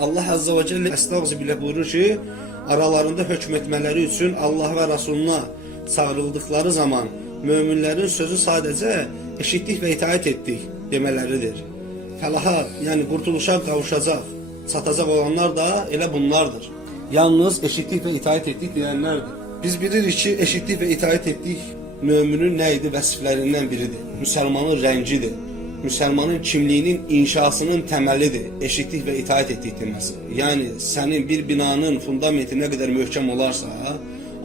Allah Azze ve Celle Estağfirullah buyurur ki, aralarında hükmetmeleri için Allah ve Resuluna çağrıldıkları zaman müminlerin sözü sadece eşitlik ve itaat ettik demeleridir. Felaha yani kurtuluşa kavuşacak, çatacak olanlar da elə bunlardır. Yalnız eşitlik ve itaat ettik diyenlerdir. Biz bilirik ki eşitlik ve itaat ettik müminin neydi vəsiflərindən biridir. Müslümanın rengidir. Müslümanın kimliğinin inşasının temelidir. Eşitlik ve itaat ettik deməsi. Yani senin bir binanın fundamenti ne kadar möhkəm olarsa,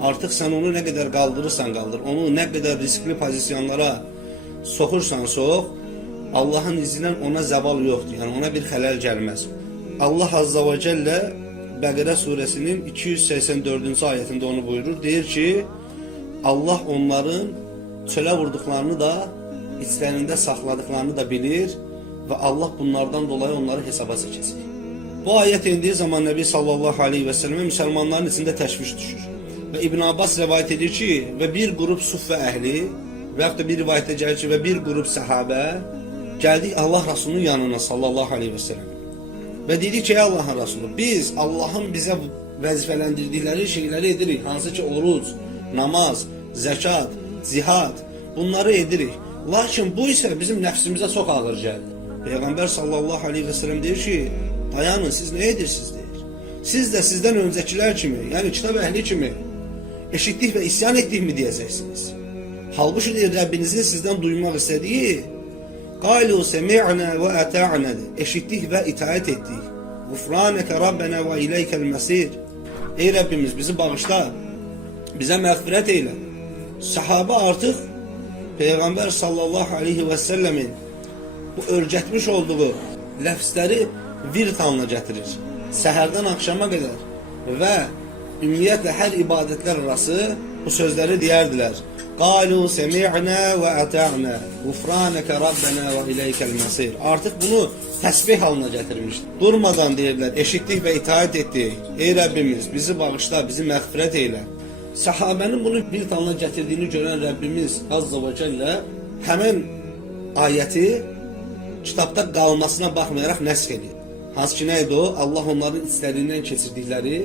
artık sen onu ne kadar kaldırırsan kaldır, onu ne kadar riskli pozisyonlara sokursan sok, Allah'ın izniyle ona zeval yoktur. Yani ona bir xələl gəlməz. Allah Azza ve Celle Bəqərə suresinin 284. ayetinde onu buyurur. Deyir ki, Allah onların çölə vurduqlarını da, içlərində saxladıqlarını da bilir ve Allah bunlardan dolayı onları hesaba çəkəcək. Bu ayet indiği zaman Nebi sallallahu aleyhi ve selleme Müslümanların içinde teşviş düşür. Ve İbn Abbas rivayet edir ki, ve bir grup Suffə əhli ve yaxud da bir rivayətdə gəlir ki, ve bir grup səhabə geldik Allah Resulünün yanına sallallahu aleyhi ve sellem. Ve dedik ki, ey Allah'ın Resulü, biz Allah'ın bize vəzifələndirdikləri şeyleri edirik. Hansı ki, oruc, namaz, zekat, cihad, bunları edirik. Lakin bu ise bizim nəfsimizə çox ağır gəldi. Peygamber sallallahu aleyhi ve sellem deyir ki, dayanın, siz ne edirsiniz deyir. Siz de sizden öncəkiler kimi, yani kitap ehli kimi eşitlik ve isyan ettik mi diyeceksiniz. Halbuki deyir, Rabbinizin sizden duymak istediği قَالُوا سَمِعْنَا وَاَتَعْنَا eşittik ve itaat ettik. غُفْرَانَكَ رَبَّنَا وَاِلَيْكَ الْمَسِيرِ Ey Rabbimiz bizi bağışla, bize mağfiret eyle. Sahabe artık Peygamber sallallahu aleyhi ve sellemin bu örgətmiş olduğu lafzları virt halına getirir. Səhərdən akşama kadar ve ümumiyyətlə her ibadetler arası bu sözleri diyerdiler. قَالُوا سَمِعْنَا وَاَتَعْنَا غُفْرَانَكَ رَبَّنَا وَاِلَيْكَ الْمَسِيرِ Artık bunu tesbih halına getirmiş. Durmadan deyirlər, eşittik ve itaat ettik. Ey Rabbimiz bizi bağışla, bizi məğfirət eyle. Sahabenin bunu bir tanına getirdiğini gören Rabbimiz Azza ve Celle hemen ayeti kitapta qalmasına baxmayaraq nəsx edir. Hansı ki neydi o? Allah onların içlerinden keçirdikləri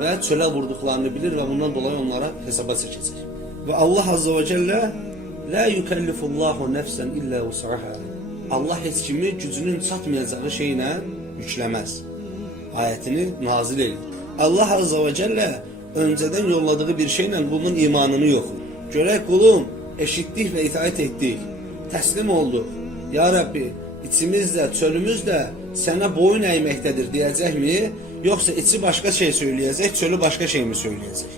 ve çölə vurduqlarını bilir ve bundan dolayı onlara hesaba çəkəcək. Ve Allah Azza ve Celle la yukellifullahu nefsen illa vus'aha. Allah heç kimi gücünün çatmayacağı şeylə yükləməz. Ayetini nazil edir. Allah Azza ve Celle önceden yolladığı bir şeyle bunun imanını yok. Görək kulum eşittik ve itaat ettik. Teslim olduk. Ya Rabbi içimizde, çölümüzde sana boyun eğmektedir diyecek mi? Yoksa içi başka şey söyleyecek, çölü başka şey mi söyleyecek?